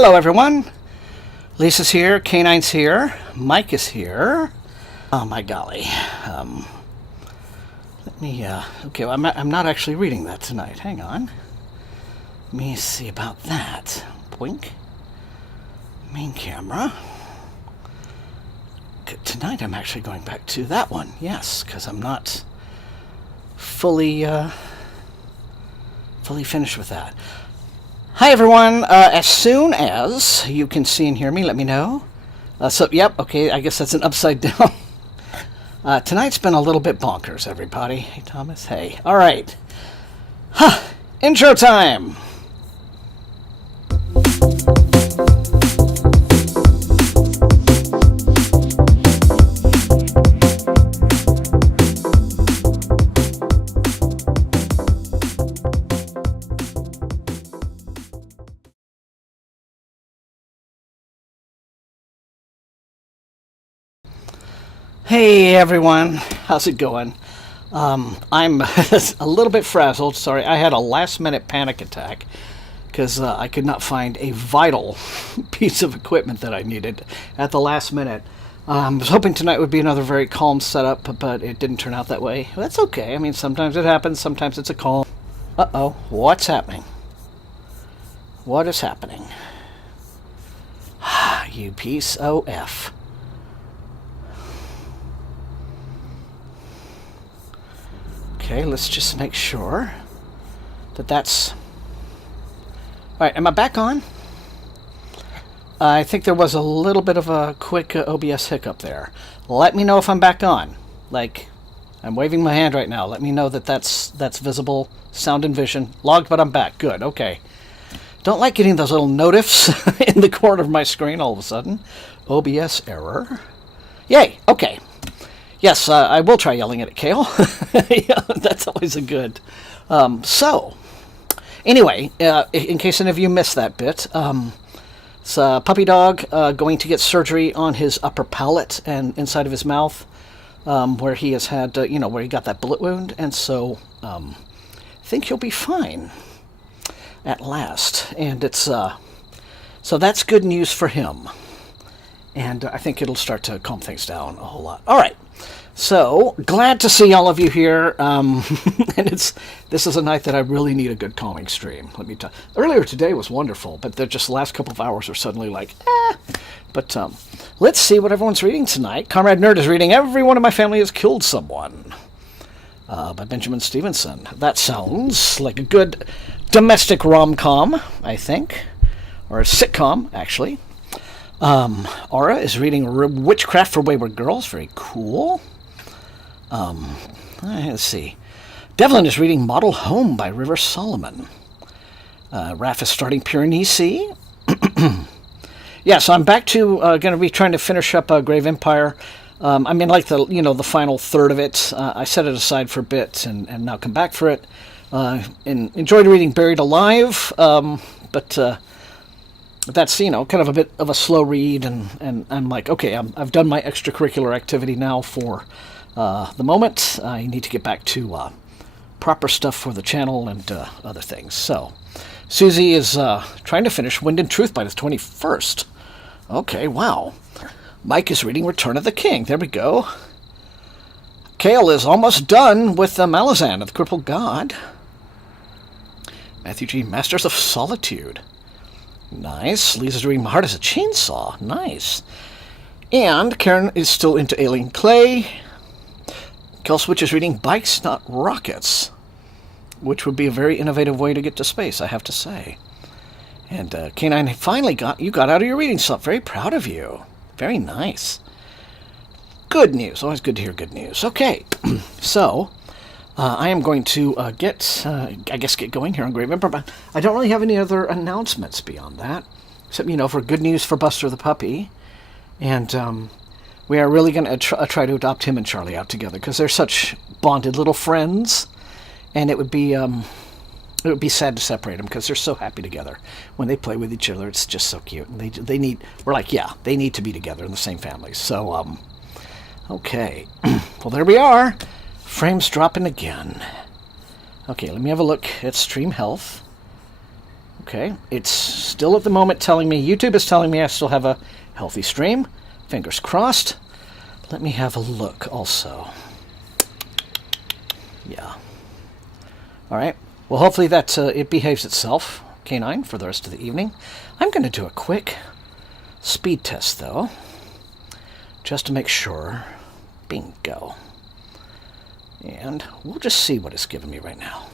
Hello everyone, Lisa's here, Canine's here, Mike is here. Oh my golly. Okay, well, I'm not actually reading that tonight. Hang on. Let me see about that. Boink. Main camera. Tonight I'm actually going back to that one, yes, because I'm not fully finished with that. Hi everyone, as soon as you can see and hear me, let me know. Yep, okay, I guess that's an upside down. Tonight's been a little bit bonkers, everybody. Hey, Thomas, hey. Alright. Intro time! Hey everyone, how's it going? I'm a little bit frazzled, sorry. I had a last minute panic attack because I could not find a vital piece of equipment that I needed at the last minute. I was hoping tonight would be another very calm setup, but it didn't turn out that way. That's okay, I mean sometimes it happens, sometimes it's a calm. Uh-oh, what's happening? What is happening? You piece of F. Okay, let's just make sure that that's... Alright, am I back on? I think there was a little bit of a quick OBS hiccup there. Let me know if I'm back on. Like, I'm waving my hand right now. Let me know that that's visible. Sound and vision. Logged, but I'm back. Good, okay. Don't like getting those little notifs in the corner of my screen all of a sudden. OBS error. Yay, okay. Yes, I will try yelling at it, Kale. Yeah, that's always a good. Anyway, in case any of you missed that bit, it's a puppy dog going to get surgery on his upper palate and inside of his mouth, where he has had, where he got that bullet wound, and so I think he'll be fine at last. And it's so that's good news for him, and I think it'll start to calm things down a whole lot. All right. So, glad to see all of you here, and this is a night that I really need a good calming stream, let me tell you. Earlier today was wonderful, but just the last couple of hours are suddenly like, But, let's see what everyone's reading tonight. Comrade Nerd is reading Everyone in My Family Has Killed Someone, by Benjamin Stevenson. That sounds like a good domestic rom-com, I think, or a sitcom, actually. Aura is reading Witchcraft for Wayward Girls, very cool. Let's see. Devlin is reading Model Home by River Solomon. Raph is starting Piranesi. Yeah, so I'm back to going to be trying to finish up Grave Empire. I mean, like the final third of it. I set it aside for a bit and now come back for it. And enjoyed reading Buried Alive, but that's, kind of a bit of a slow read, and I'm like, okay, I've done my extracurricular activity now for the moment. I need to get back to proper stuff for the channel and other things. So, Susie is trying to finish Wind and Truth by the 21st. Okay, wow. Mike is reading Return of the King. There we go. Kale is almost done with Malazan of the Crippled God. Matthew G. Masters of Solitude. Nice. Lisa's reading My Heart is a Chainsaw. Nice. And Karen is still into Alien Clay. Kelswitch is reading Bikes Not Rockets, which would be a very innovative way to get to space, I have to say. And Canine, finally got out of your reading slump. Very proud of you. Very nice. Good news. Always good to hear good news. Okay. So, I am going to get going here on Grave Emperor, but I don't really have any other announcements beyond that, except, for good news for Buster the puppy, and we are really going to try to adopt him and Charlie out together, because they're such bonded little friends, and it would be sad to separate them, because they're so happy together. When they play with each other, it's just so cute, and they need to be together in the same family, so, okay, well, there we are. Frames dropping again. Okay, let me have a look at stream health. Okay, it's still at the moment telling me, YouTube is telling me I still have a healthy stream. Fingers crossed. Let me have a look also. Yeah. Alright, well hopefully that it behaves itself, K9, for the rest of the evening. I'm going to do a quick speed test though, just to make sure. Bingo. And we'll just see what it's giving me right now.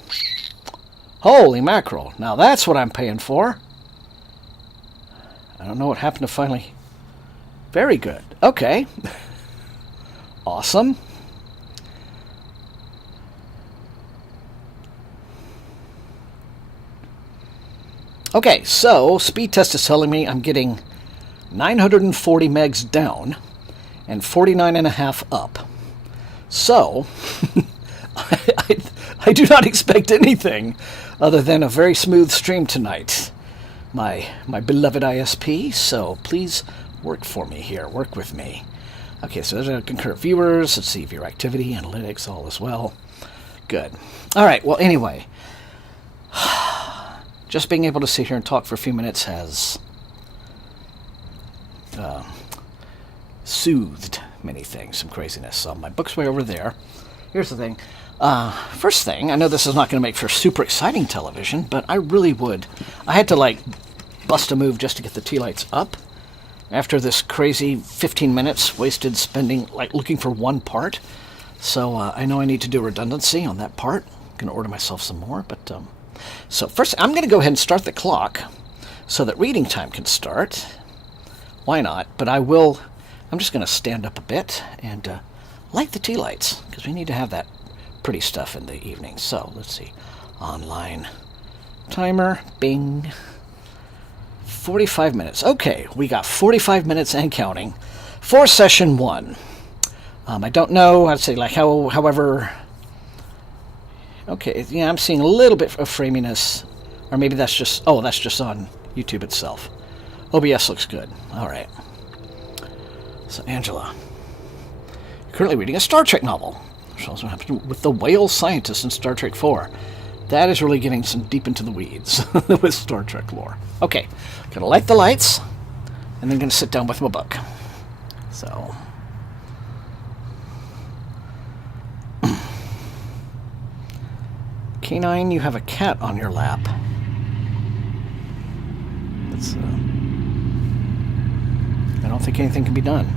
Holy mackerel. Now that's what I'm paying for. I don't know what happened to finally... Very good. Okay. Awesome. Okay, so speed test is telling me I'm getting 940 megs down and 49.5 up. So, I do not expect anything other than a very smooth stream tonight, my beloved ISP, so please work for me here, work with me. Okay, so there's our concurrent viewers, let's see, viewer activity, analytics, all as well. Good. Alright, well anyway, just being able to sit here and talk for a few minutes has soothed many things, some craziness. So my book's way over there. Here's the thing. First thing, I know this is not going to make for super exciting television, but I really would. I had to, like, bust a move just to get the tea lights up. After this crazy 15 minutes wasted spending, like, looking for one part. So I know I need to do redundancy on that part. I'm going to order myself some more, but... So first, I'm going to go ahead and start the clock so that reading time can start. Why not? But I'm just going to stand up a bit and light the tea lights, because we need to have that pretty stuff in the evening. So, let's see. Online timer, bing. 45 minutes. Okay, we got 45 minutes and counting for session 1. I don't know, I'd say, like, however... Okay, yeah, I'm seeing a little bit of framiness. Or maybe that's just... Oh, that's just on YouTube itself. OBS looks good. Alright. So, Angela. Currently reading a Star Trek novel. Which also happened with the whale scientist in Star Trek 4. That is really getting some deep into the weeds with Star Trek lore. Okay, gonna light the lights, and then gonna sit down with my book. So... K9, you have a cat on your lap. That's, I don't think anything can be done.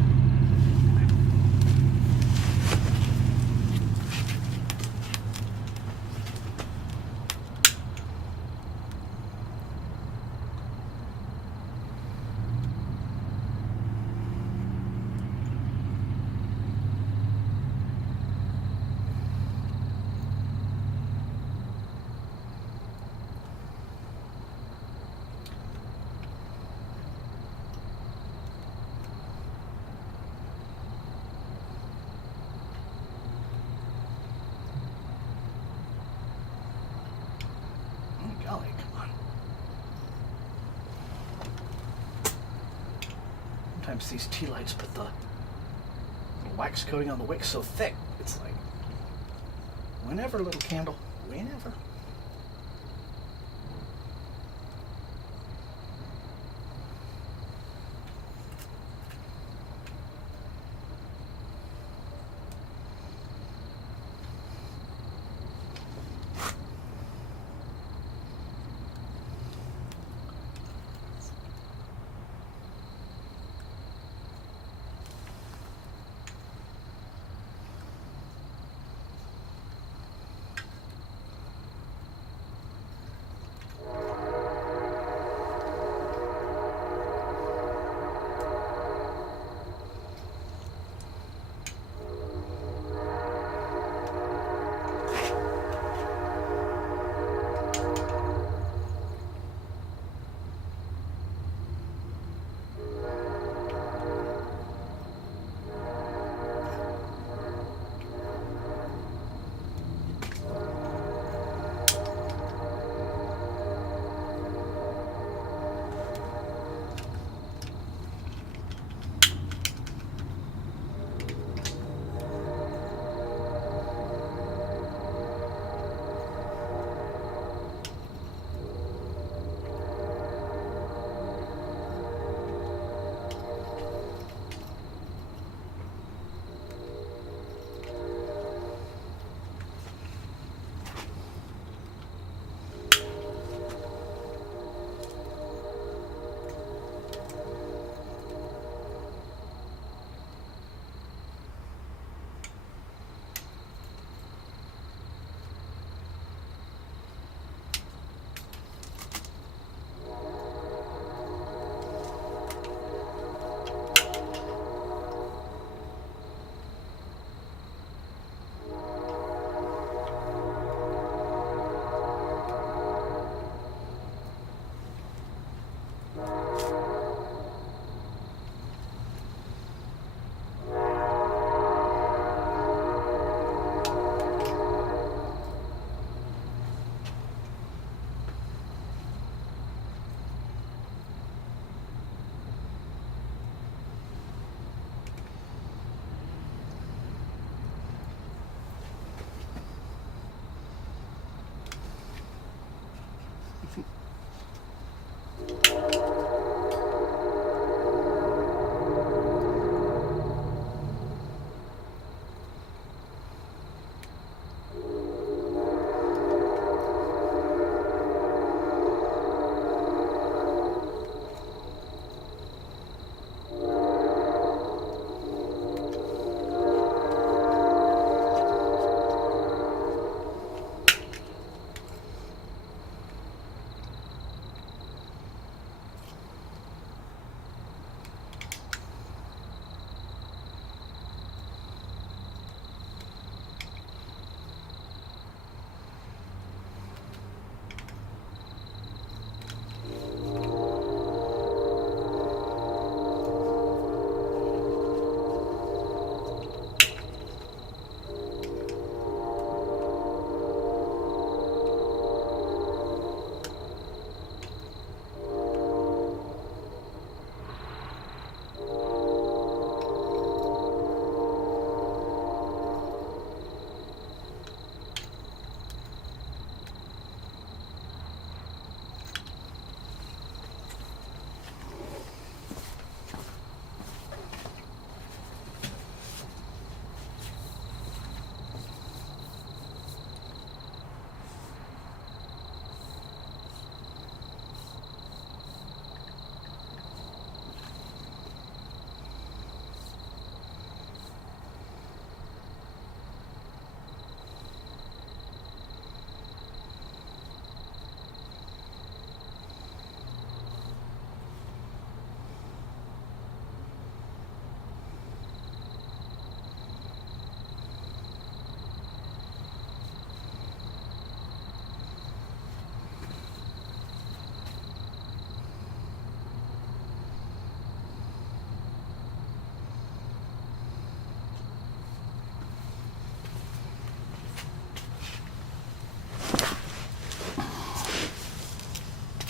Golly, come on. Sometimes these tea lights put the wax coating on the wick so thick, it's like, whenever, little candle, whenever.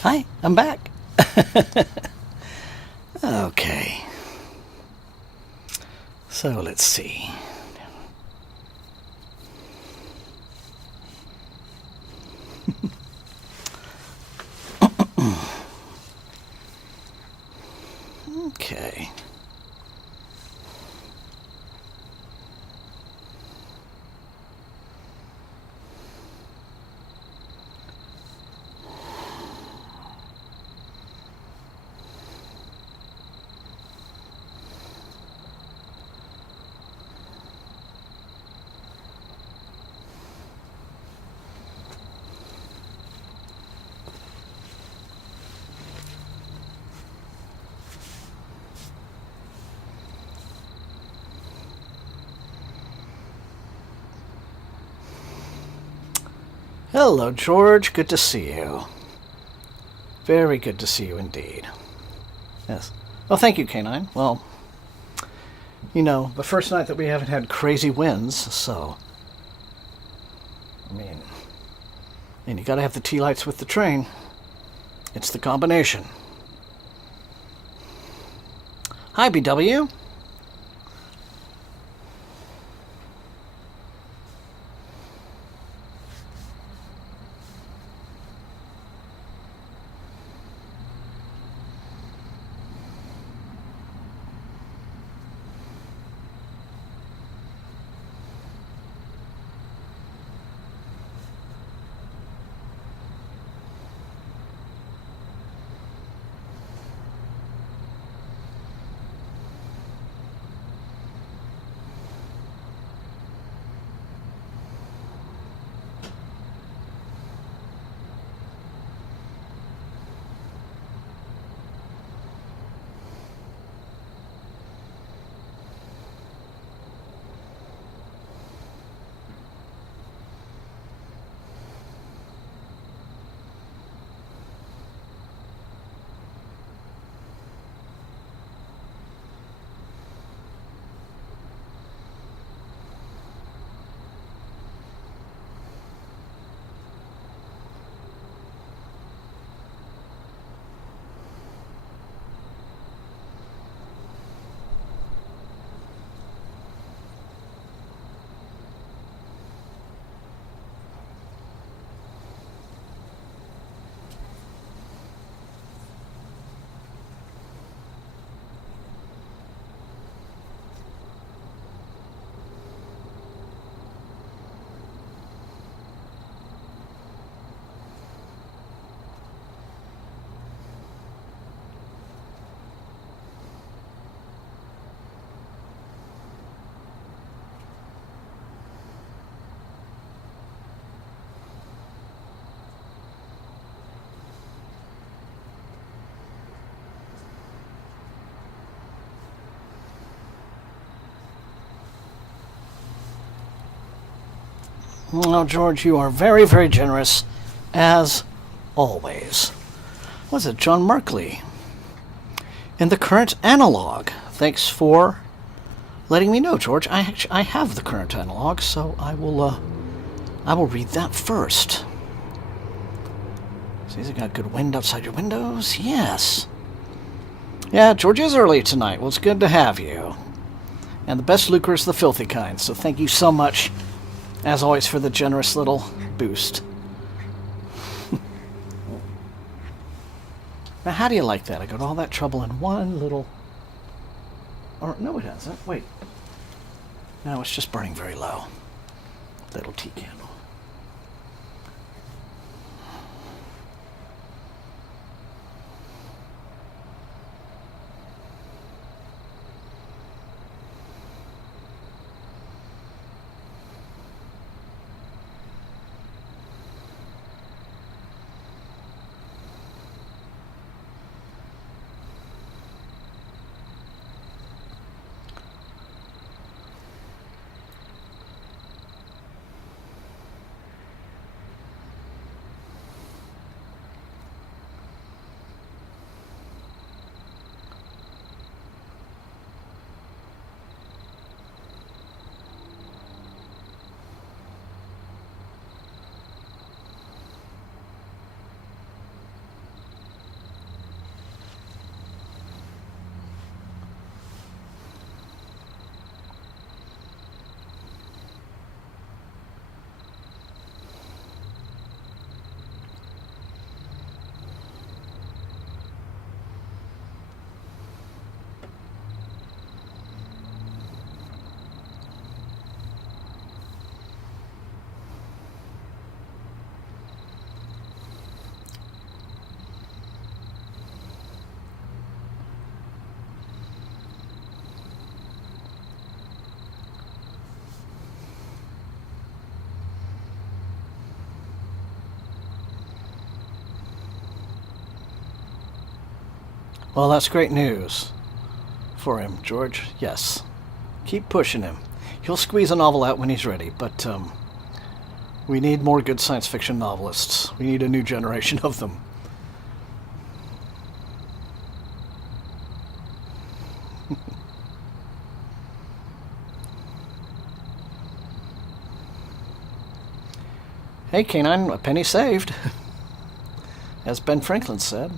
Hi, I'm back. Okay. So let's see. Okay. Hello, George. Good to see you. Very good to see you indeed. Yes. Well, thank you, K9. Well, you know, the first night that we haven't had crazy winds, so... I mean... And you gotta have the tea lights with the train. It's the combination. Hi, BW. Well, George, you are very, very generous, as always. Was it John Markley? In the current analog. Thanks for letting me know, George. I have the current analog, so I will read that first. See, you got good wind outside your windows? Yes. Yeah, George is early tonight. Well, it's good to have you. And the best lucre is the filthy kind, so thank you so much, as always, for the generous little boost. Now, how do you like that? I got all that trouble in one little... Or, no, it hasn't. Wait. No, it's just burning very low. Little tea candle. Well, that's great news for him, George. Yes. Keep pushing him. He'll squeeze a novel out when he's ready, but we need more good science fiction novelists. We need a new generation of them. Hey, Canine, a penny saved, as Ben Franklin said.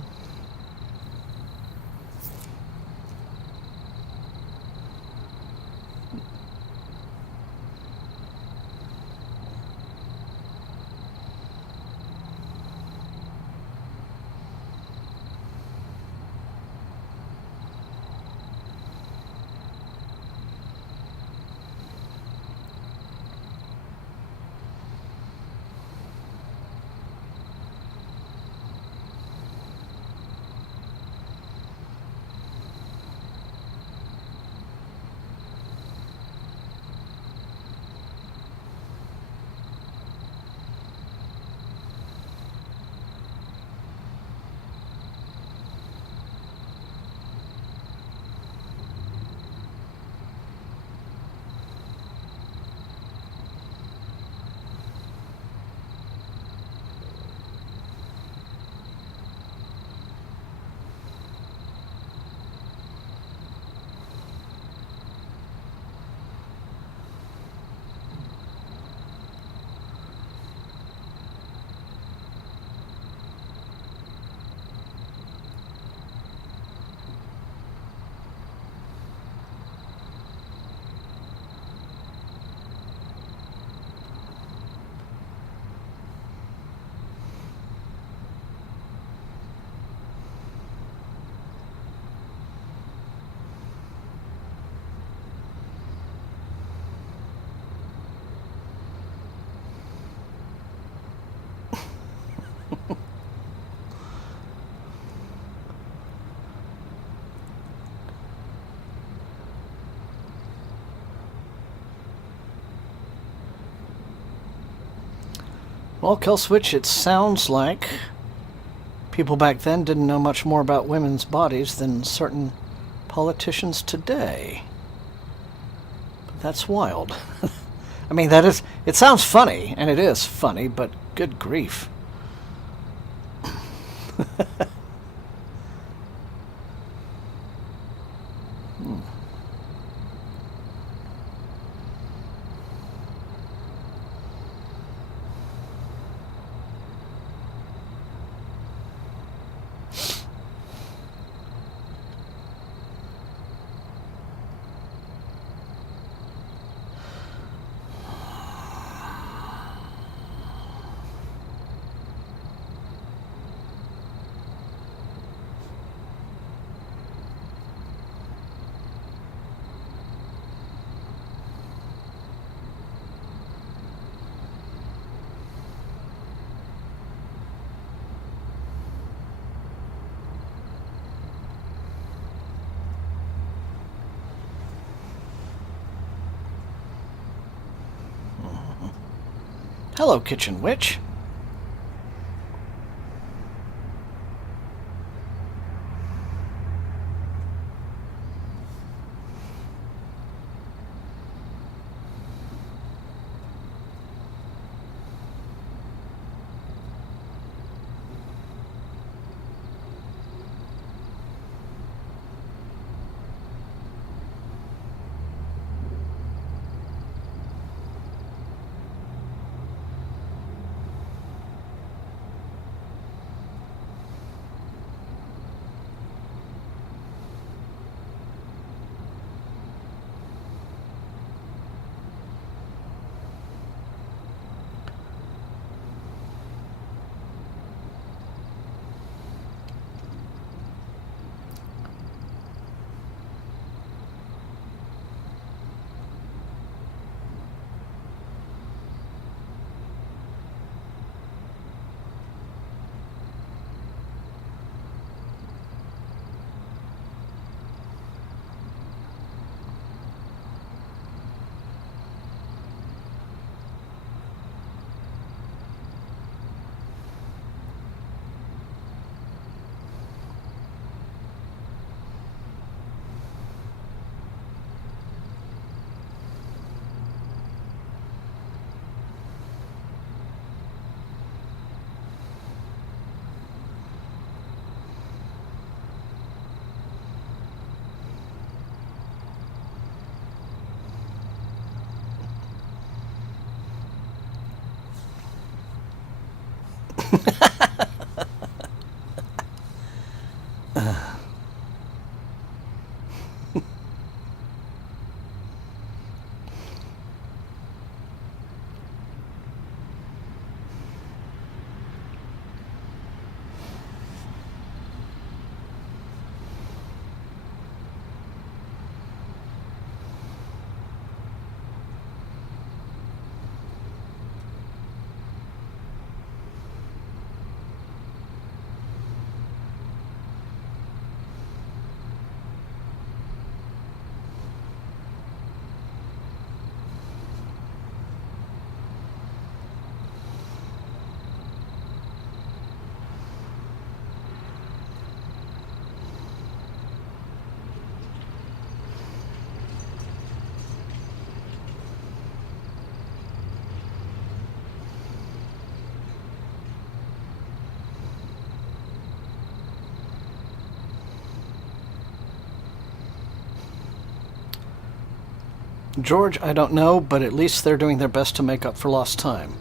Well, Killswitch, it sounds like people back then didn't know much more about women's bodies than certain politicians today. But that's wild. I mean, it sounds funny, and it is funny, but good grief. Hello, Kitchen Witch. George, I don't know, but at least they're doing their best to make up for lost time.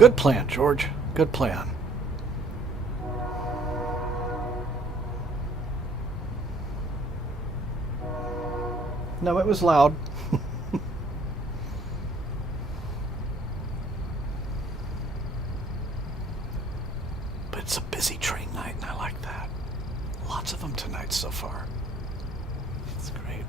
Good plan, George. Good plan. No, it was loud. But it's a busy train night, and I like that. Lots of them tonight so far. It's great.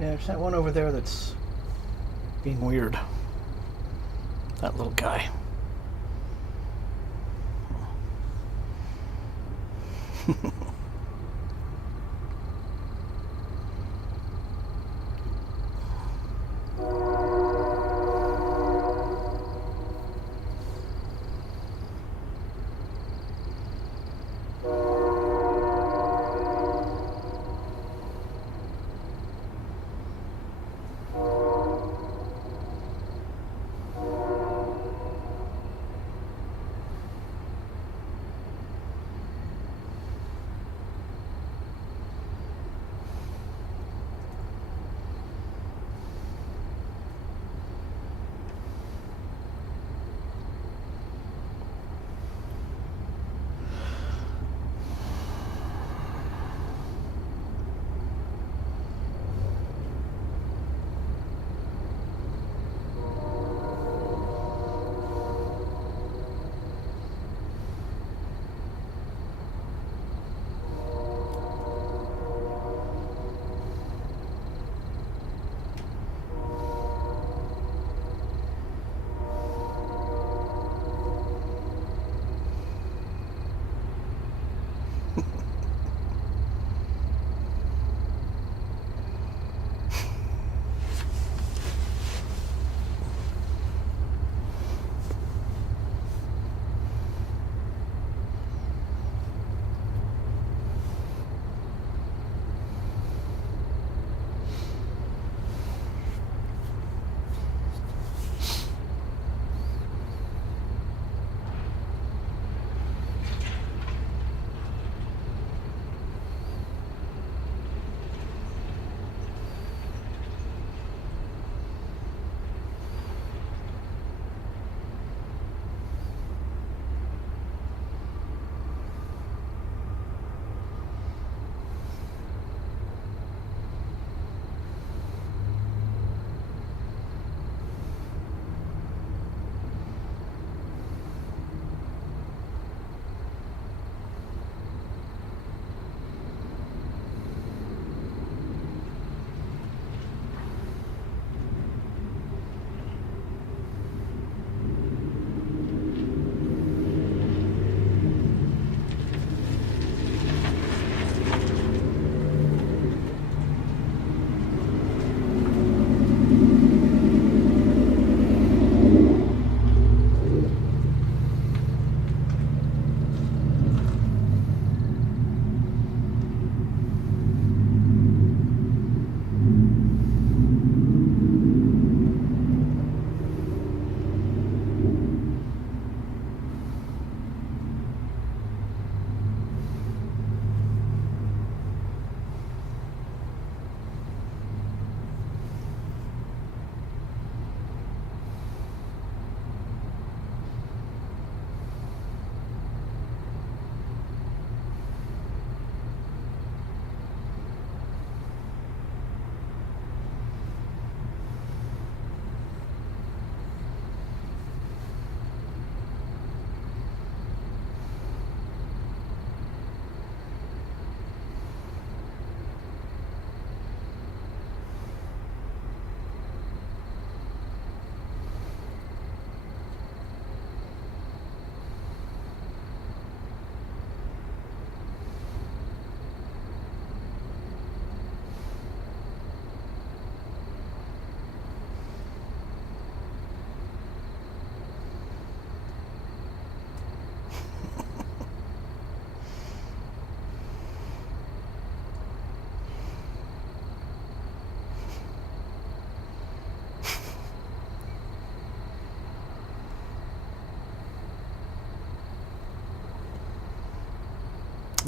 Yeah, there's that one over there that's being weird. That little guy.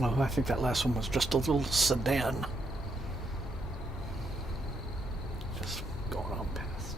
Oh, I think that last one was just a little sedan. Just going on past.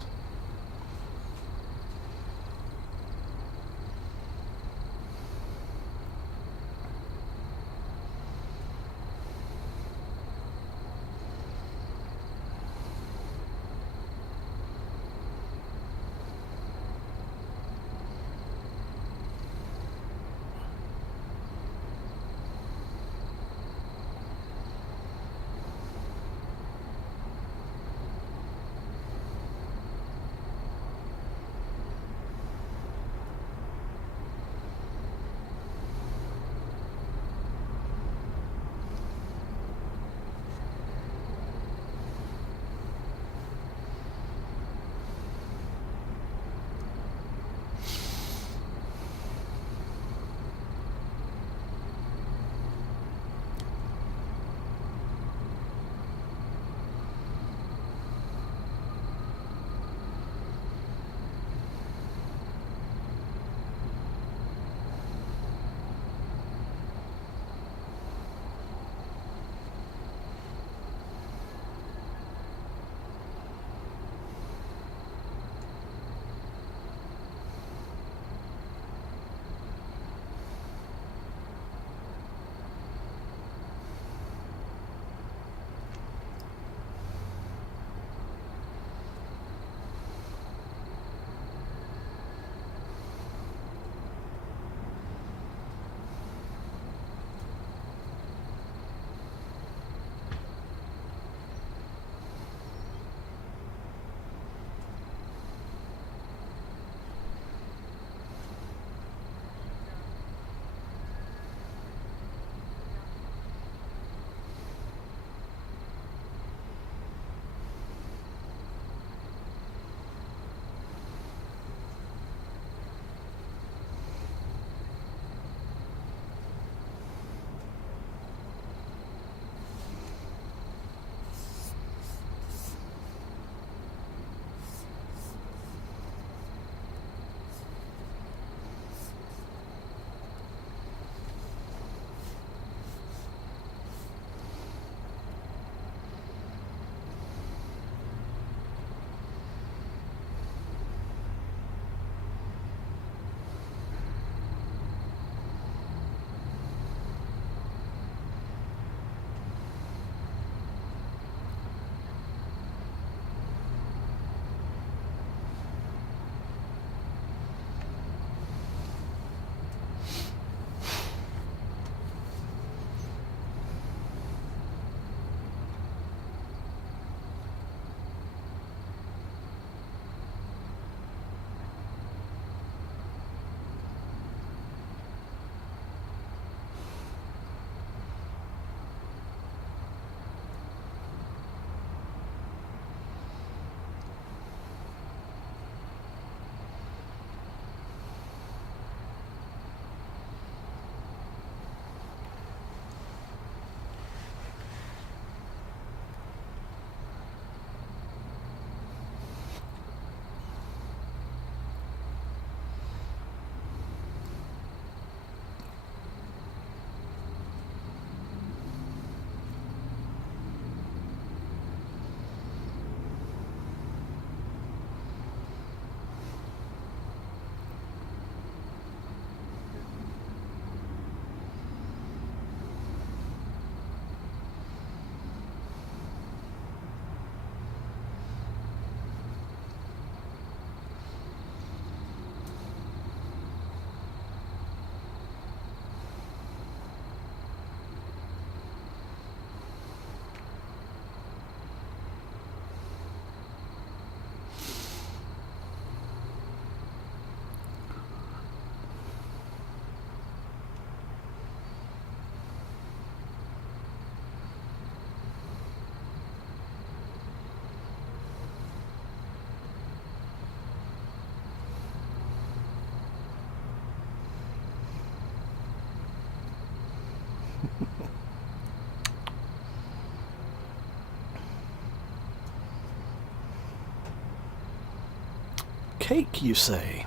Cake, you say?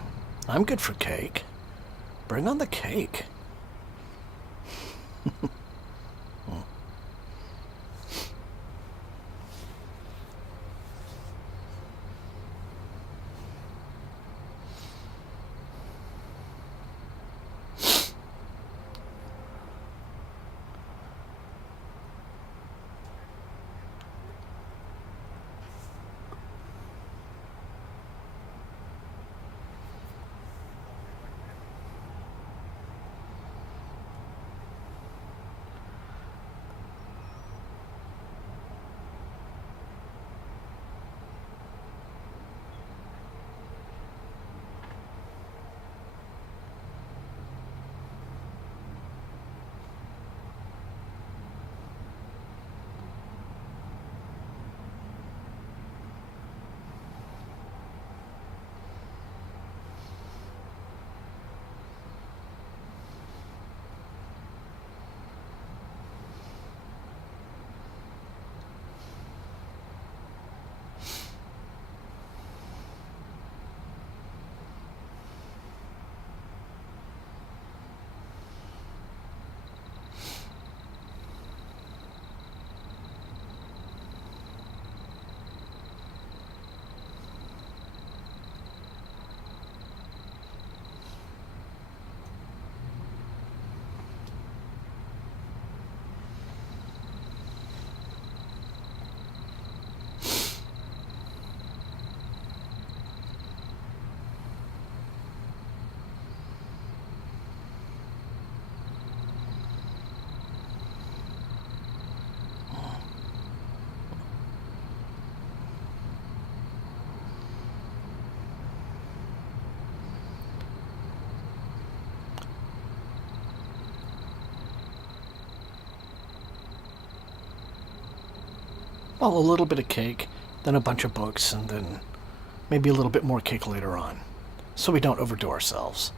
I'm good for cake. Bring on the cake. Well, a little bit of cake, then a bunch of books, and then maybe a little bit more cake later on, so we don't overdo ourselves.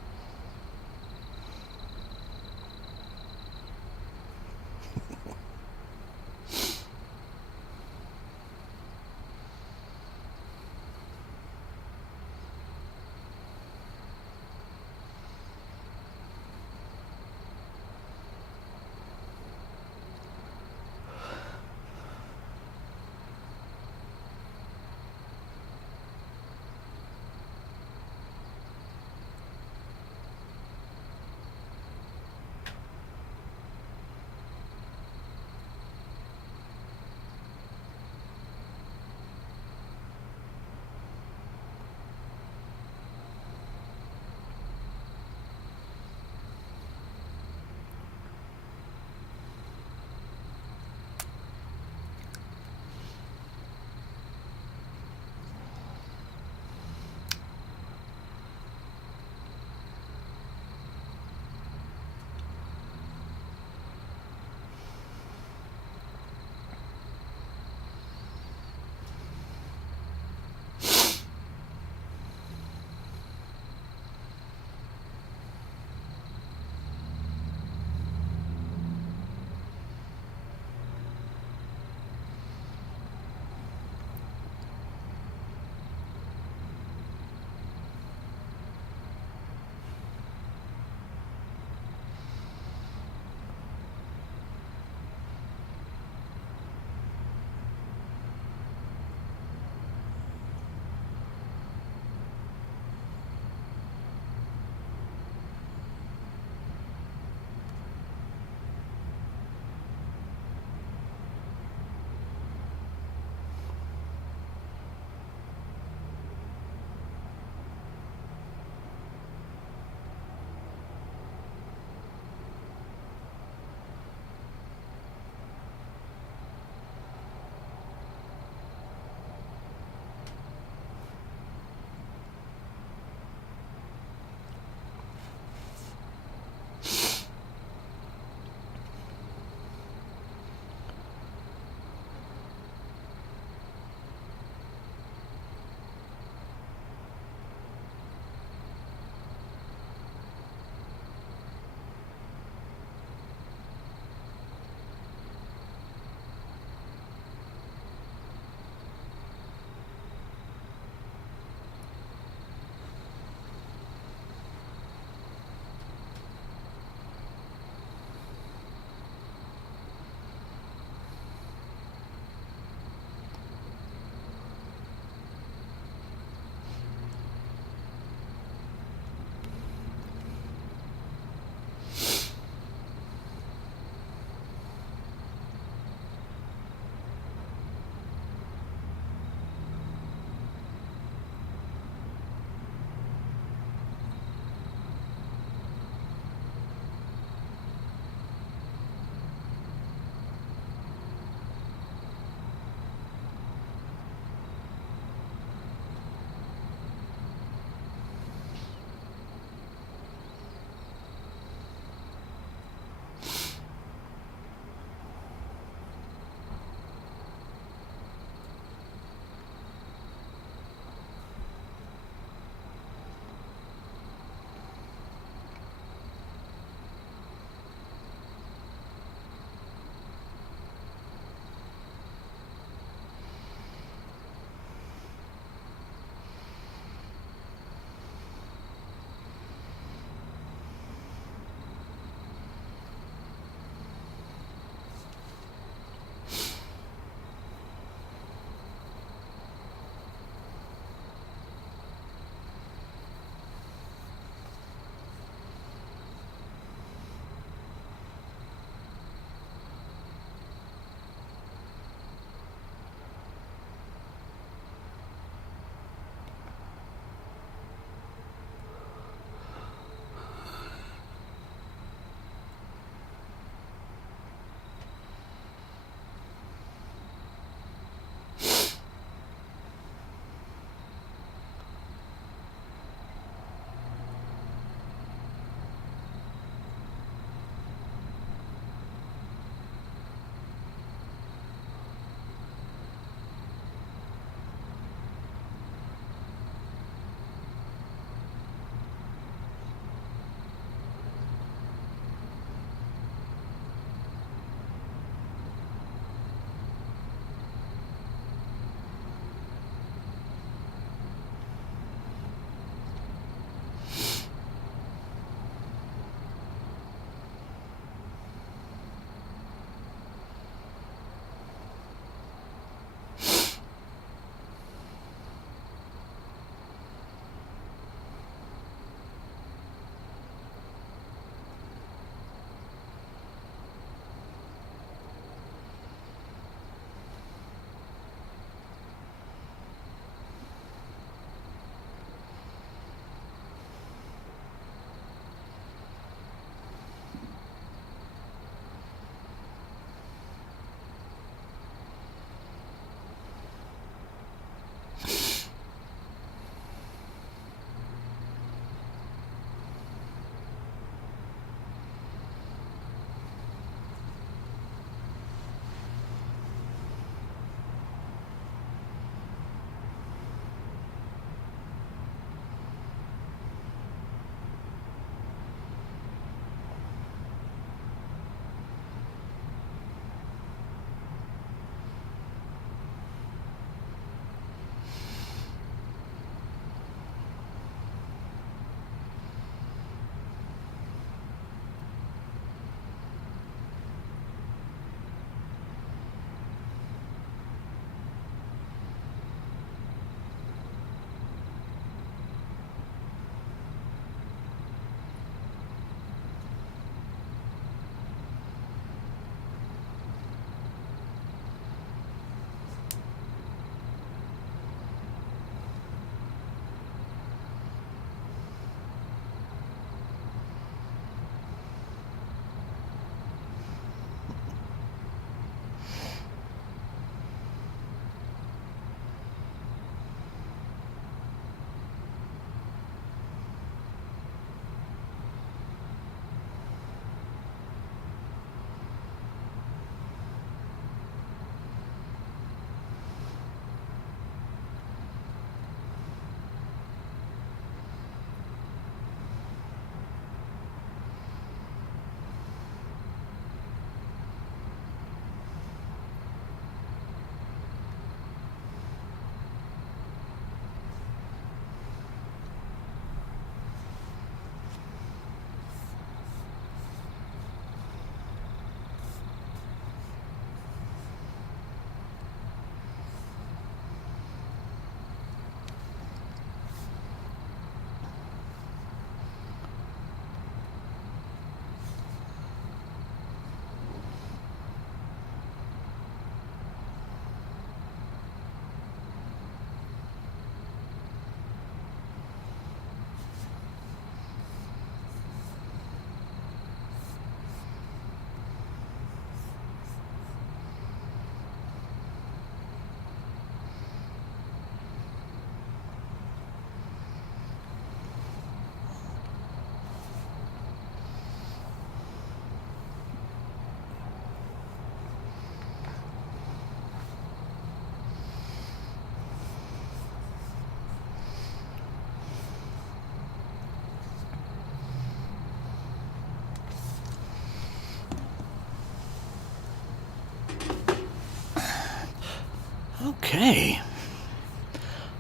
Okay.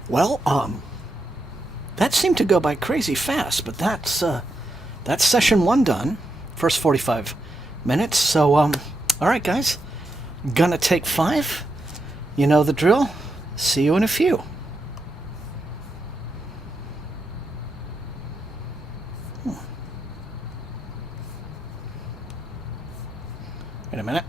Well, that seemed to go by crazy fast, but that's session 1 done. First 45 minutes. So, all right, guys. Gonna take 5. You know the drill. See you in a few. Wait a minute.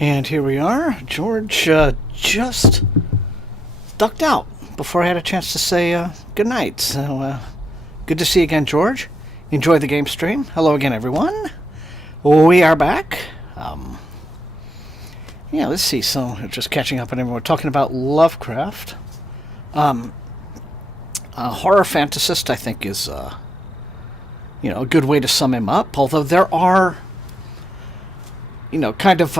And here we are. George just ducked out before I had a chance to say goodnight. So, good to see you again, George. Enjoy the game stream. Hello again, everyone. We are back. Yeah, let's see. So, just catching up on everyone. We're talking about Lovecraft. Horror fantasist, I think, is a good way to sum him up. Although there are, kind of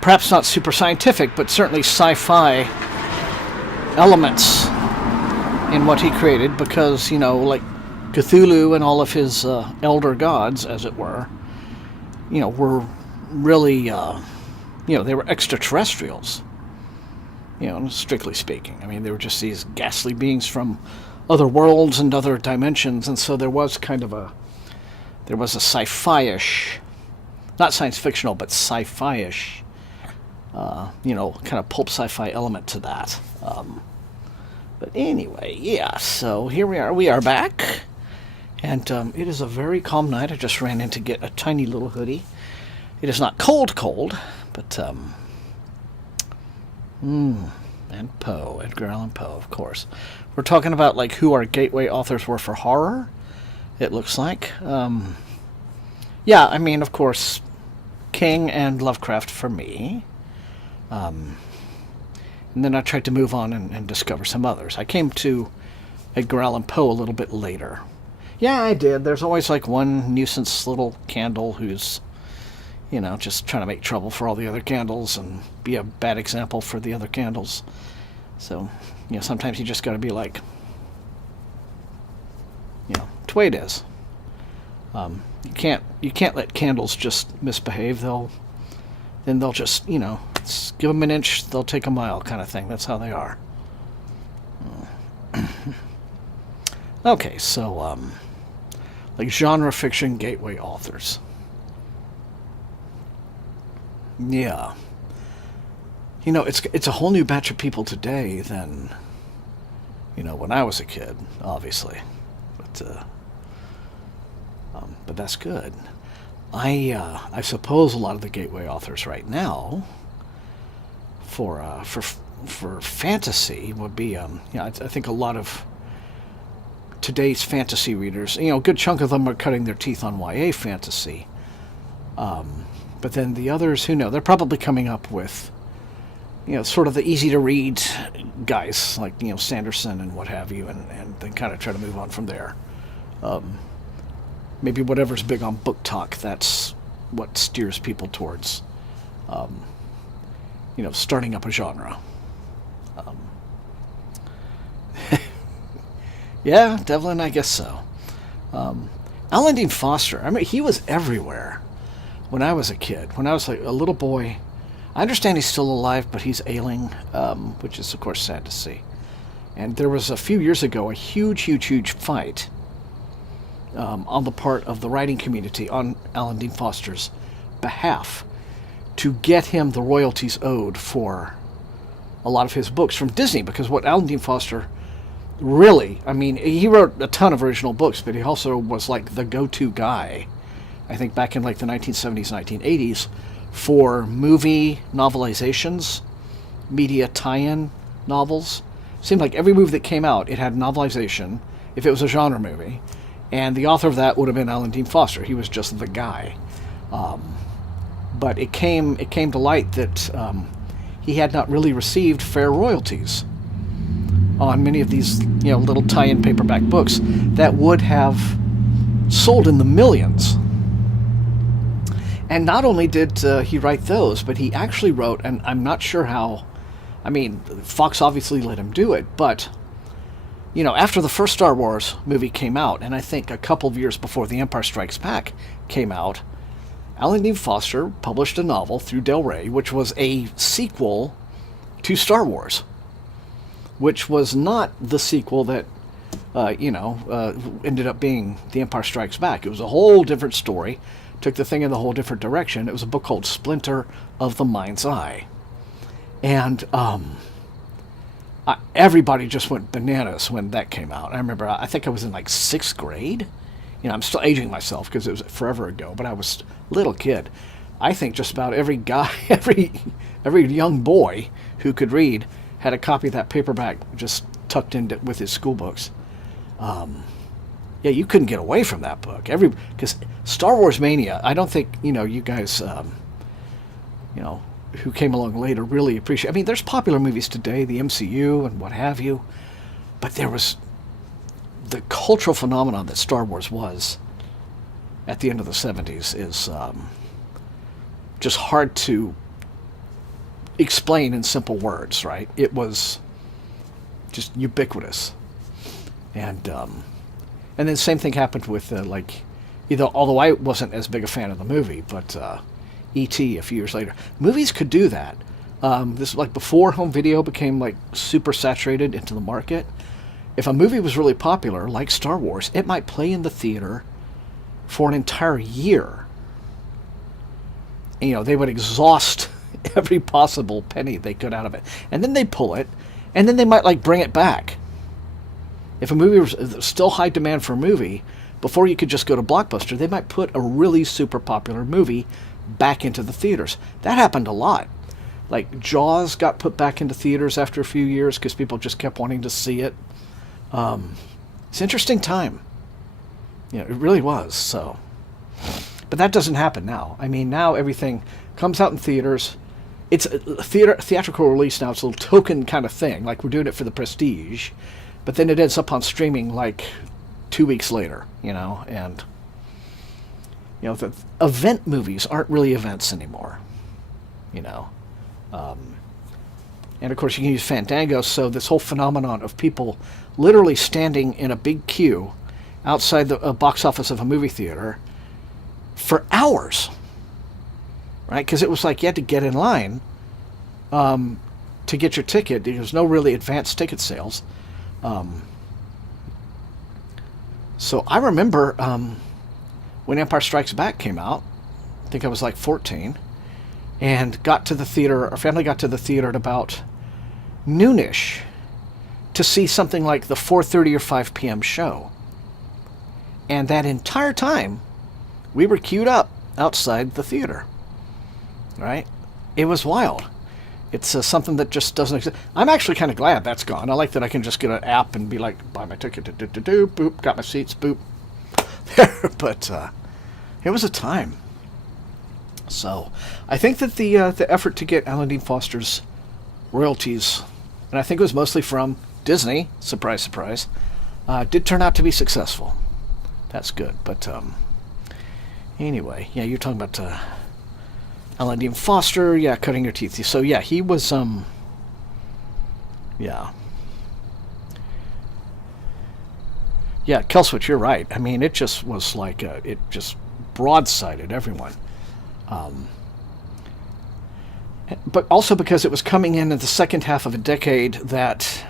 perhaps not super scientific, but certainly sci-fi elements in what he created, because like Cthulhu and all of his elder gods, as it were, were really they were extraterrestrials. Strictly speaking. I mean, they were just these ghastly beings from other worlds and other dimensions, and so there was a sci-fi-ish, not science fictional, but sci-fi-ish, kind of pulp sci-fi element to that. But anyway, yeah, so here we are back, and it is a very calm night. I just ran in to get a tiny little hoodie. It is not cold, but, and Poe, Edgar Allan Poe, of course. We're talking about, like, who our gateway authors were for horror, it looks like. Yeah, I mean, of course, King and Lovecraft for me. And then I tried to move on and discover some others. I came to Edgar Allan Poe a little bit later. Yeah, I did. There's always, like, one nuisance little candle who's, just trying to make trouble for all the other candles and be a bad example for the other candles. So, sometimes you just got to be like, it's the way it is. You can't let candles just misbehave. They'll just, give them an inch, they'll take a mile kind of thing. That's how they are. Okay, so, like genre fiction gateway authors. Yeah. It's a whole new batch of people today than, when I was a kid, obviously. But that's good. I suppose a lot of the gateway authors right now for fantasy would be, I think a lot of today's fantasy readers, a good chunk of them are cutting their teeth on YA fantasy. But then the others, who know, they're probably coming up with, sort of the easy-to-read guys, like, Sanderson and what have you, and then kind of try to move on from there. Maybe whatever's big on Book Talk, that's what steers people towards, starting up a genre. Yeah, Devlin, I guess so. Alan Dean Foster, I mean, he was everywhere. When I was a kid, when I was like a little boy, I understand he's still alive, but he's ailing, which is, of course, sad to see. And there was a few years ago a huge fight on the part of the writing community on Alan Dean Foster's behalf to get him the royalties owed for a lot of his books from Disney, because what Alan Dean Foster really, I mean, he wrote a ton of original books, but he also was like the go-to guy, I think back in like the 1970s, 1980s, for movie novelizations, media tie-in novels. It seemed like every movie that came out, it had novelization, if it was a genre movie, and the author of that would have been Alan Dean Foster. He was just the guy. But it came to light that he had not really received fair royalties on many of these little tie-in paperback books that would have sold in the millions. And not only did he write those, but he actually wrote, and I'm not sure how, I mean, Fox obviously let him do it, but, after the first Star Wars movie came out, and I think a couple of years before The Empire Strikes Back came out, Alan Dean Foster published a novel through Del Rey, which was a sequel to Star Wars, which was not the sequel that, ended up being The Empire Strikes Back. It was a whole different story. Took the thing in a whole different direction. It was a book called Splinter of the Mind's Eye. And everybody just went bananas when that came out. I remember, I think I was in like 6th grade. I'm still aging myself because it was forever ago, but I was a little kid. I think just about every guy, every young boy who could read had a copy of that paperback just tucked in with his school books. Yeah, you couldn't get away from that book. Because Star Wars Mania, I don't think, you guys, who came along later really appreciate. I mean, there's popular movies today, the MCU and what have you, but there was the cultural phenomenon that Star Wars was at the end of the 70s is just hard to explain in simple words, right? It was just ubiquitous. And then same thing happened with, although I wasn't as big a fan of the movie, but E.T. a few years later. Movies could do that. This is like before home video became like super saturated into the market. If a movie was really popular, like Star Wars, it might play in the theater for an entire year. And, they would exhaust every possible penny they could out of it. And then they'd pull it, and then they might bring it back. If a movie was still high demand for a movie, before you could just go to Blockbuster, they might put a really super popular movie back into the theaters. That happened a lot. Like Jaws got put back into theaters after a few years because people just kept wanting to see it. It's an interesting time. It really was. So, but that doesn't happen now. I mean, now everything comes out in theaters. It's a theatrical release now. It's a little token kind of thing. Like we're doing it for the prestige. But then it ends up on streaming 2 weeks later, and the event movies aren't really events anymore, and of course you can use Fandango, so this whole phenomenon of people literally standing in a big queue outside the box office of a movie theater for hours, right? Because it was like you had to get in line to get your ticket. There was no really advanced ticket sales. So I remember when Empire Strikes Back came out, I think I was 14, and got to the theater, our family got to the theater at about noonish to see something like the 4:30 or 5 p.m. show. And that entire time, we were queued up outside the theater, right? It was wild. It's something that just doesn't exist. I'm actually kind of glad that's gone. I like that I can just get an app and be like, buy my ticket, boop, got my seats, boop. But it was a time. So I think that the effort to get Alan Dean Foster's royalties, and I think it was mostly from Disney, surprise, surprise, did turn out to be successful. That's good. But anyway, yeah, you're talking about... Alan Dean Foster, yeah, cutting your teeth. So yeah, he was, yeah. Yeah, Killswitch, you're right. I mean, it just was it just broadsided everyone. But also because it was coming in at the second half of a decade that,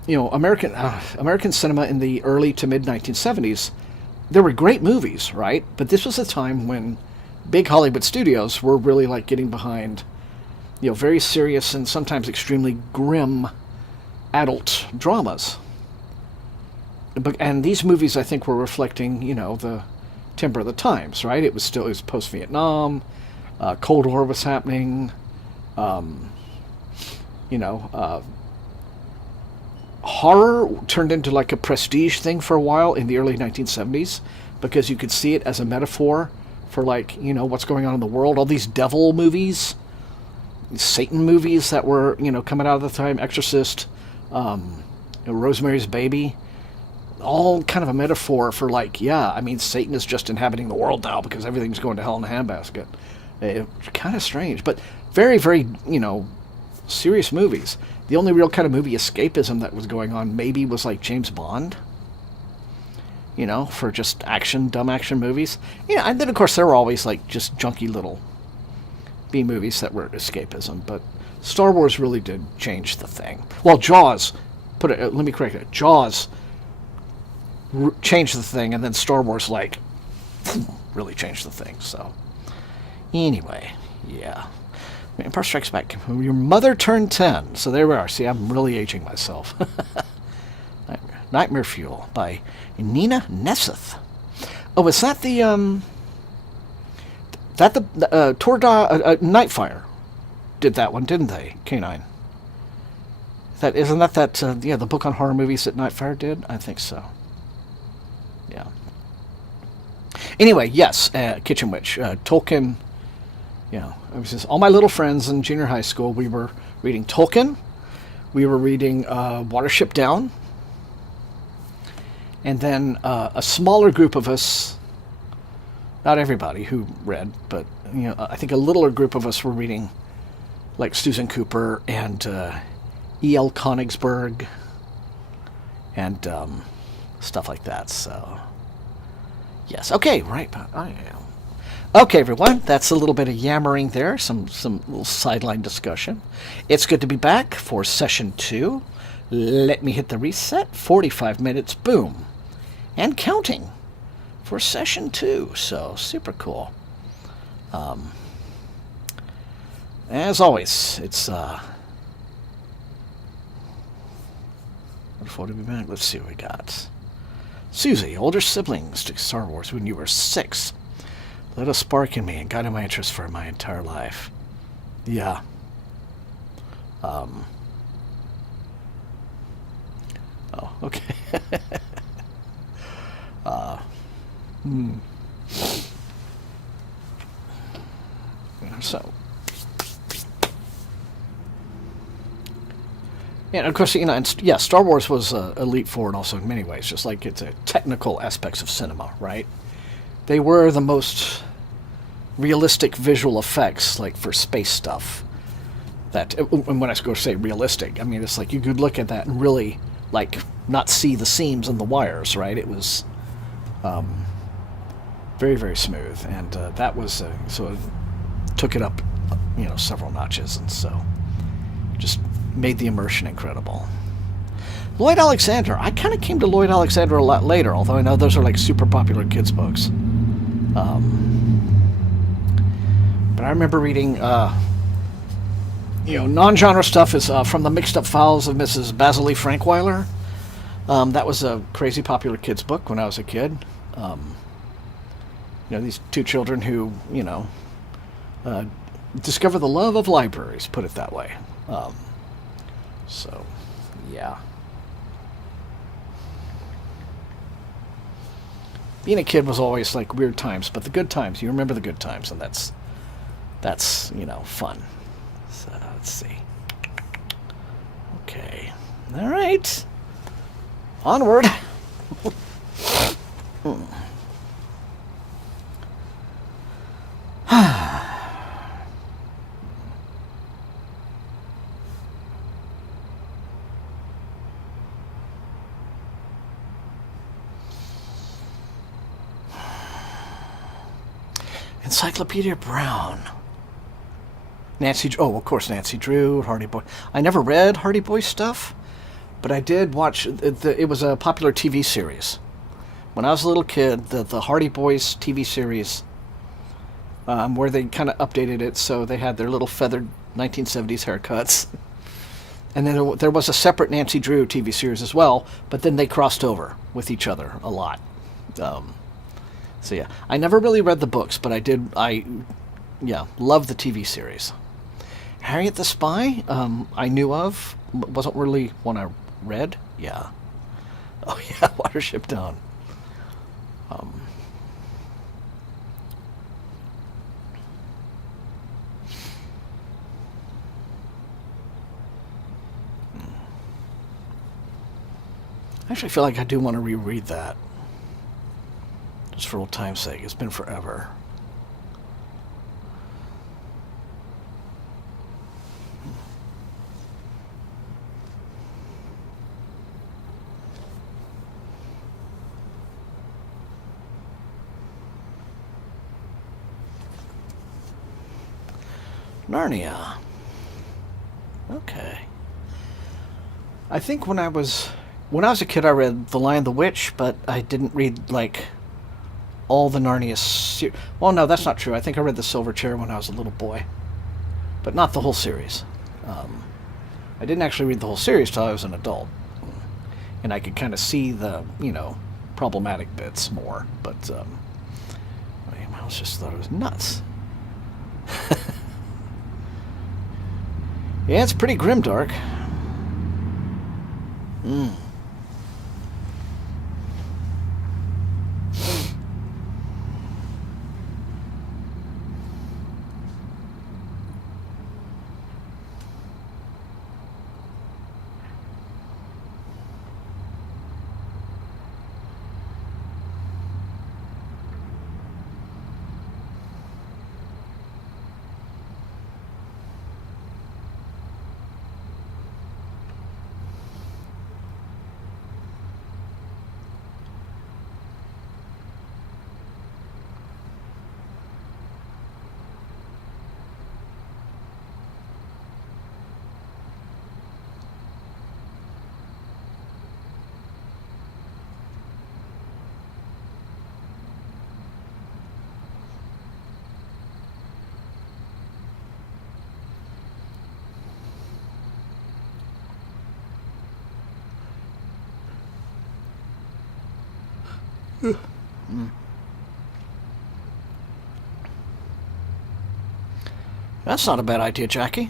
American cinema in the early to mid 1970s, there were great movies, right? But this was a time when big Hollywood studios were really getting behind, very serious and sometimes extremely grim adult dramas. And these movies, I think, were reflecting, the temper of the times, right? It was post-Vietnam, Cold War was happening, horror turned into a prestige thing for a while in the early 1970s because you could see it as a metaphor for what's going on in the world. All these devil movies, Satan movies that were coming out at the time, Exorcist, Rosemary's Baby, all kind of a metaphor for Satan is just inhabiting the world now because everything's going to hell in a handbasket. Kind of strange, but very, very serious movies. The only real kind of movie escapism that was going on maybe was James Bond, for just dumb action movies. And then of course there were always just junky little B movies that were escapism, but Star Wars really did change the thing. Well, Jaws, let me correct it, Jaws changed the thing, and then Star Wars really changed the thing, so anyway, yeah. Empire Strikes Back. Your mother turned 10. So there we are. See, I'm really aging myself. Nightmare Fuel by Nina Nesseth. Oh, is that the That the Nightfire did that one, didn't they? K9. That isn't that yeah, the book on horror movies that Nightfire did. I think so. Yeah. Anyway, yes, Kitchen Witch, Tolkien. Yeah, it was just all my little friends in junior high school. We were reading Tolkien. We were reading Watership Down. And then a smaller group of us, not everybody who read, but I think a littler group of us were reading like Susan Cooper and E.L. Konigsberg and stuff like that. So, yes. Okay, right. I am. Okay, everyone. That's a little bit of yammering there. Some little sideline discussion. It's good to be back for session 2. Let me hit the reset. 45 minutes. Boom. And counting for session 2. So, super cool. As always, it's wonderful to be back. Let's see what we got. Susie, older siblings to Star Wars when you were 6. Lit a spark in me and guided my interest for my entire life. Yeah. Oh, okay. So. Yeah, and of course, yeah, Star Wars was a leap forward also in many ways, just like it's a technical aspects of cinema, right? They were the most realistic visual effects, like for space stuff. And when I go to say realistic, I mean it's like you could look at that and really like not see the seams and the wires, right? It was very, very smooth, and that was so it took it up, several notches, and so just made the immersion incredible. Lloyd Alexander. I kind of came to Lloyd Alexander a lot later, although I know those are like super popular kids' books. But I remember reading, non-genre stuff is From the Mixed Up Files of Mrs. Basilie Frankweiler. That was a crazy popular kids' book when I was a kid. These two children who, discover the love of libraries, put it that way. So, yeah. Being a kid was always like weird times, but the good times, you remember the good times, and that's fun. So, let's see. Okay. All right. Onward. Encyclopedia Brown. Of course, Nancy Drew, Hardy Boy. I never read Hardy Boy stuff, but I did watch, it was a popular TV series. When I was a little kid, the Hardy Boys TV series, where they kind of updated it so they had their little feathered 1970s haircuts. And then there was a separate Nancy Drew TV series as well, but then they crossed over with each other a lot. So yeah, I never really read the books, but I love the TV series. Harriet the Spy, I knew of, wasn't really one I read. Yeah. Oh yeah, Watership Down. I actually feel like I do want to reread that. Just for old time's sake. It's been forever. Narnia. Okay. I think when I was a kid I read The Lion, the Witch, but I didn't read like all the Narnia well, no, that's not true. I think I read The Silver Chair when I was a little boy, but not the whole series. I didn't actually read the whole series till I was an adult, and I could kind of see the problematic bits more. But my mouse just thought it was nuts. Yeah, it's pretty grimdark. That's not a bad idea, Jackie.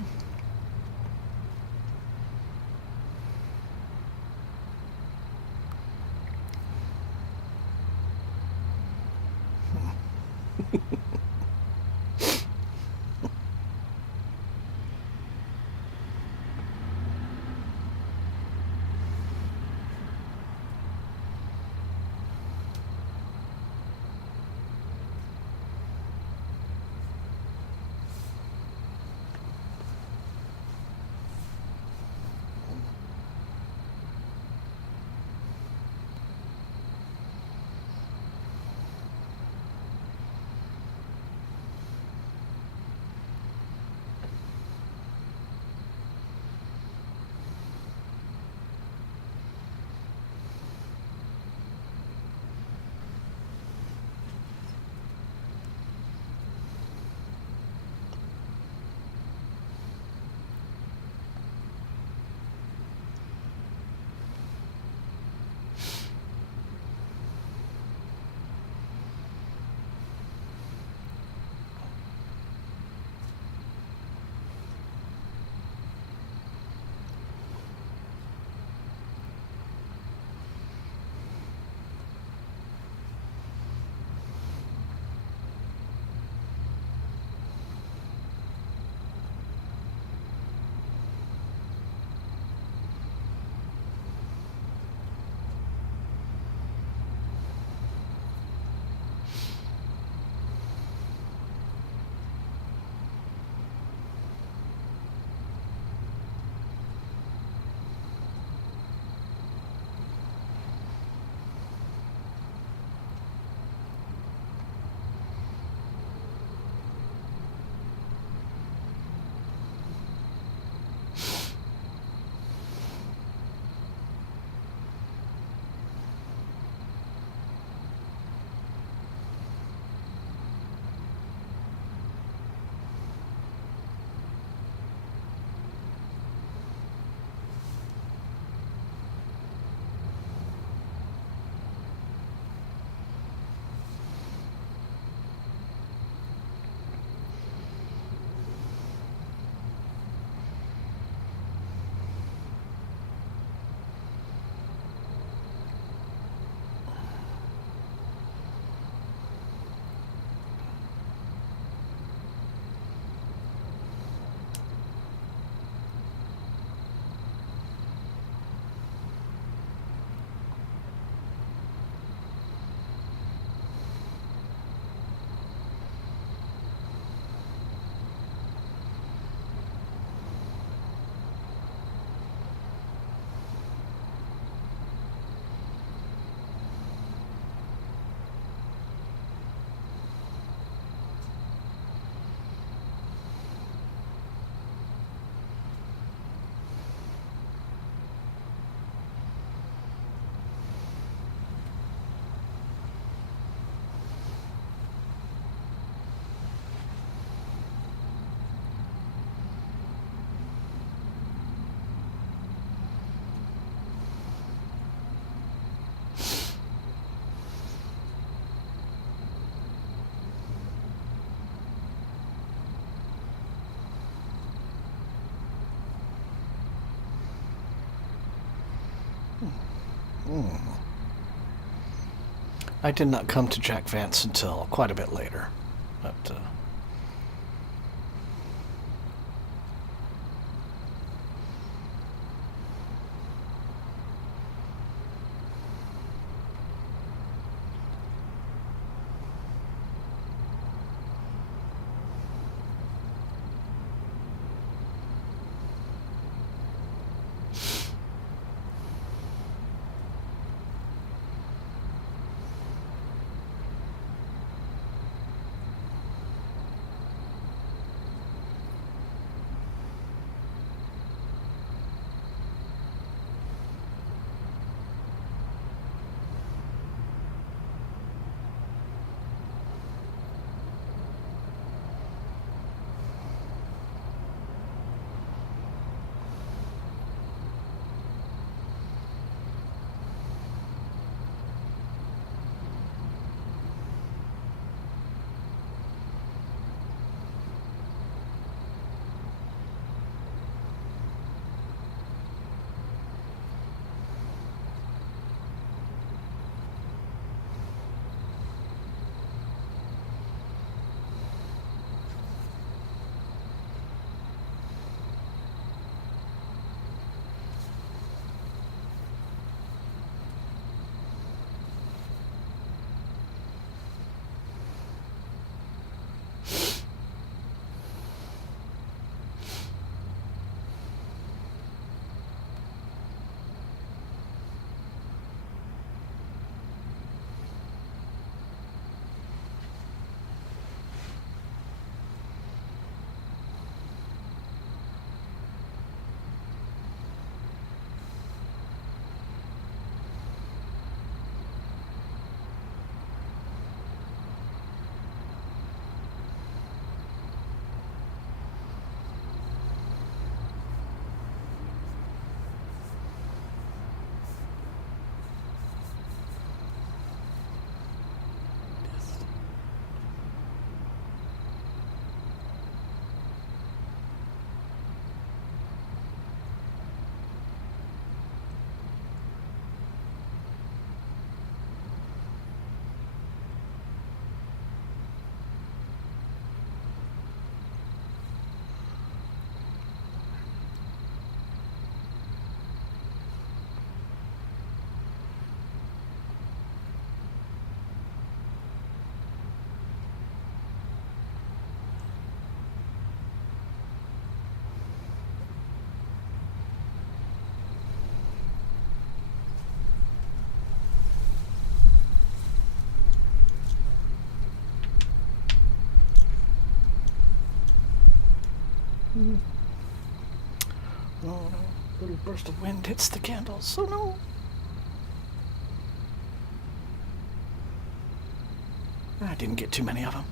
I did not come to Jack Vance until quite a bit later. But, no, little burst of wind hits the candles. Oh no. I didn't get too many of them.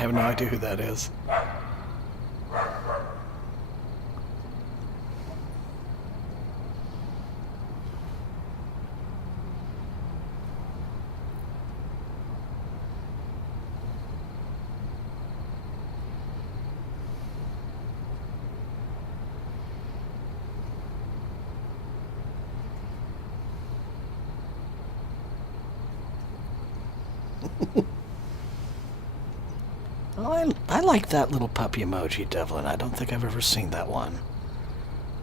have no idea who that is. Oh, I like that little puppy emoji, Devlin. I don't think I've ever seen that one.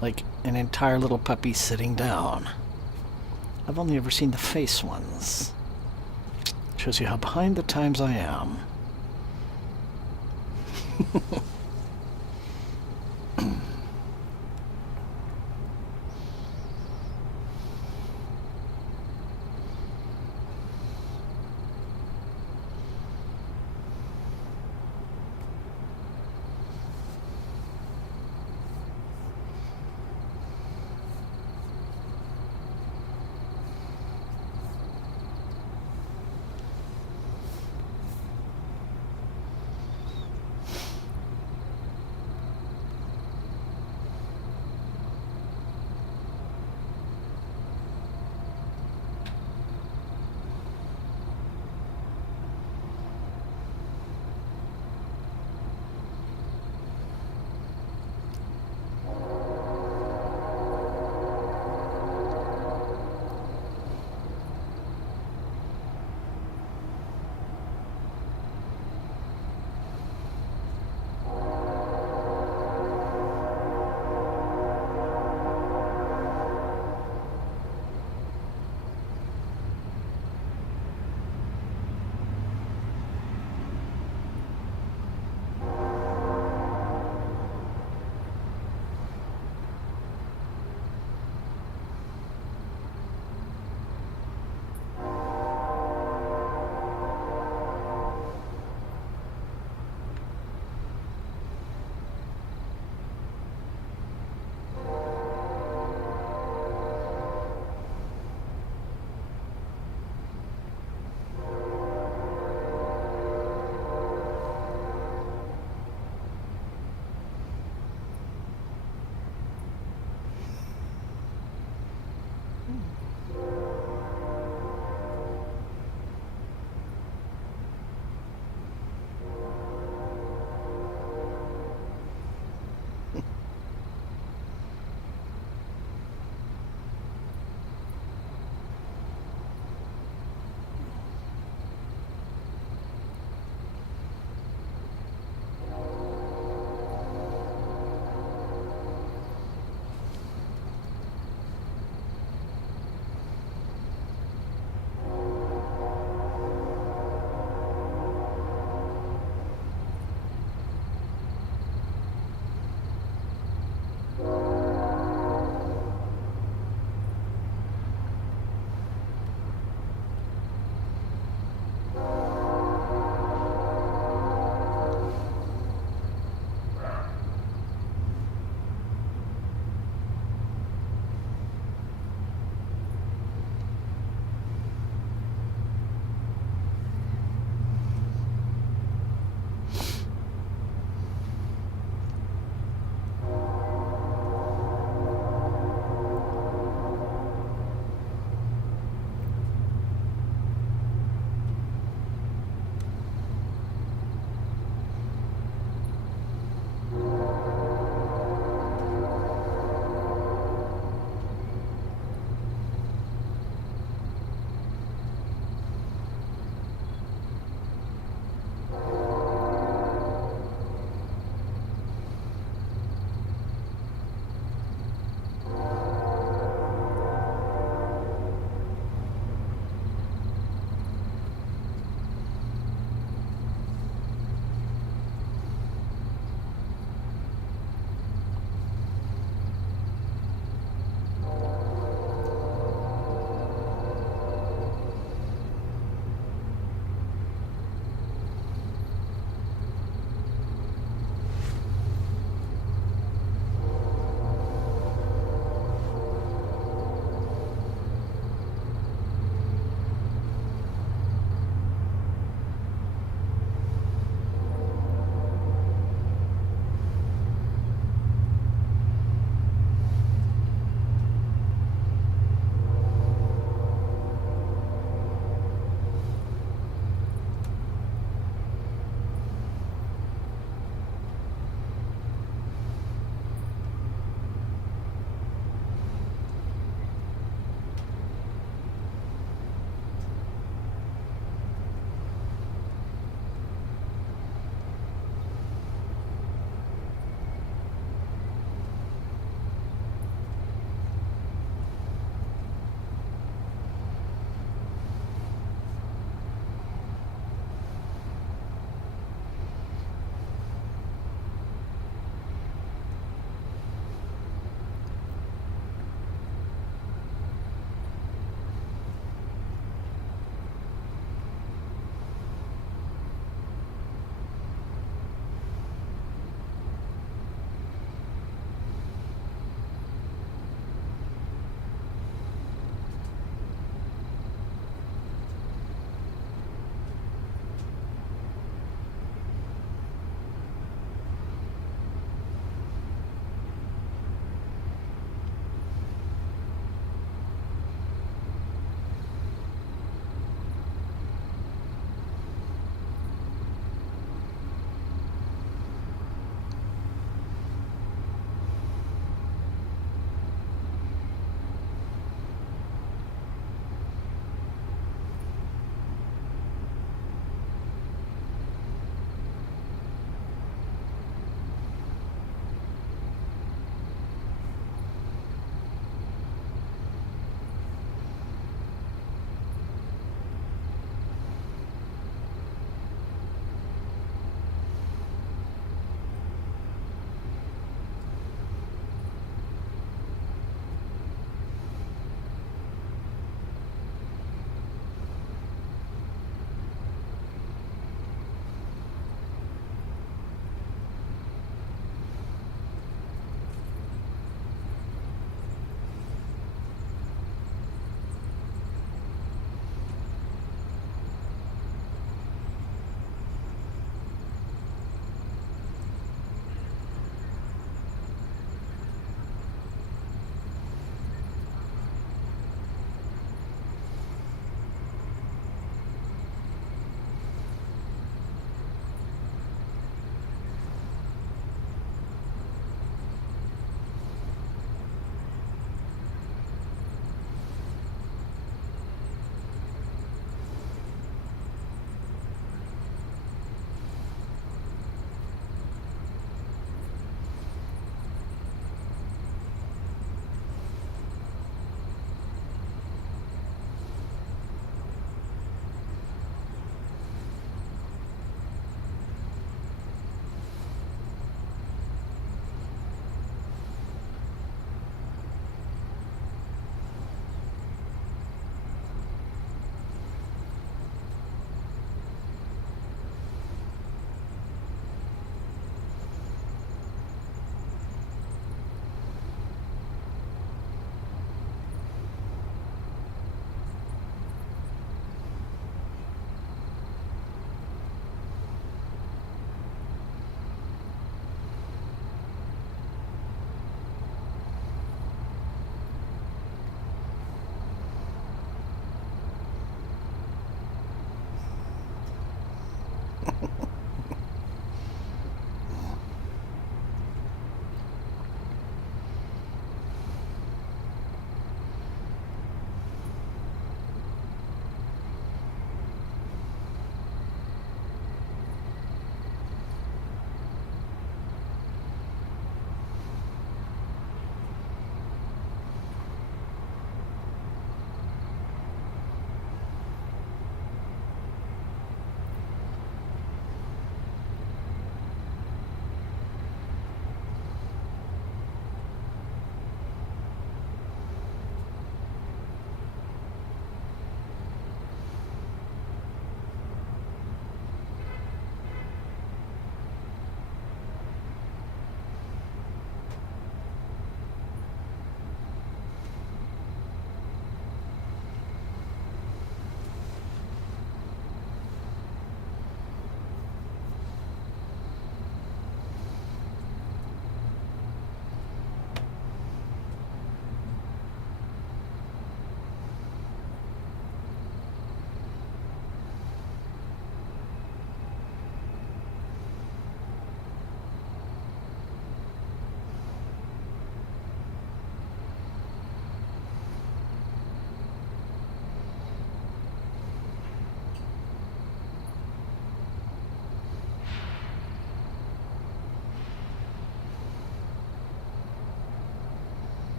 Like an entire little puppy sitting down. I've only ever seen the face ones. Shows you how behind the times I am.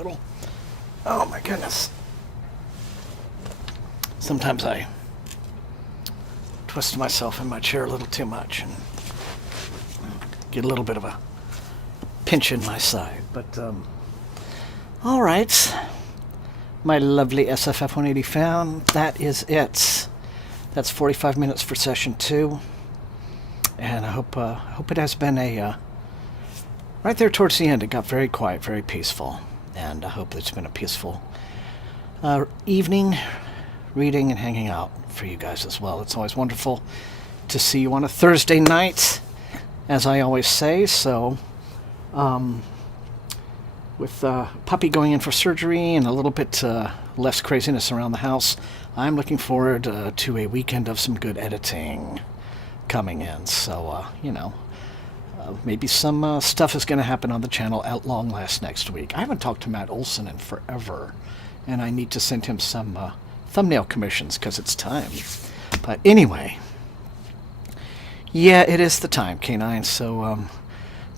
little. Oh my goodness. Sometimes I twist myself in my chair a little too much and get a little bit of a pinch in my side. But, all right. My lovely SFF180 fan, that is it. That's 45 minutes for session 2. And I hope it has been a... right there towards the end, it got very quiet, very peaceful. And I hope it's been a peaceful evening reading and hanging out for you guys as well. It's always wonderful to see you on a Thursday night, as I always say. So, with Puppy going in for surgery and a little bit less craziness around the house, I'm looking forward to a weekend of some good editing coming in. So, you know, maybe some stuff is going to happen on the channel at long last next week. I haven't talked to Matt Olson in forever, and I need to send him some thumbnail commissions because it's time. But anyway, yeah, it is the time, K9. So,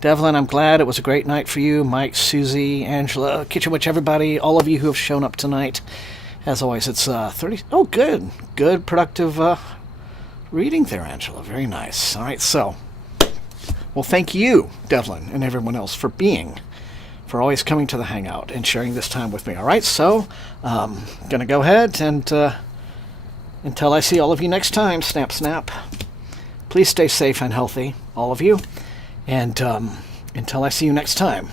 Devlin, I'm glad it was a great night for you. Mike, Susie, Angela, Kitchen Witch, everybody, all of you who have shown up tonight. As always, it's 30... Oh, good. Good, productive reading there, Angela. Very nice. All right, so... Well, thank you, Devlin, and everyone else for always coming to the Hangout and sharing this time with me. All right, so going to go ahead and until I see all of you next time, snap, snap. Please stay safe and healthy, all of you. And until I see you next time.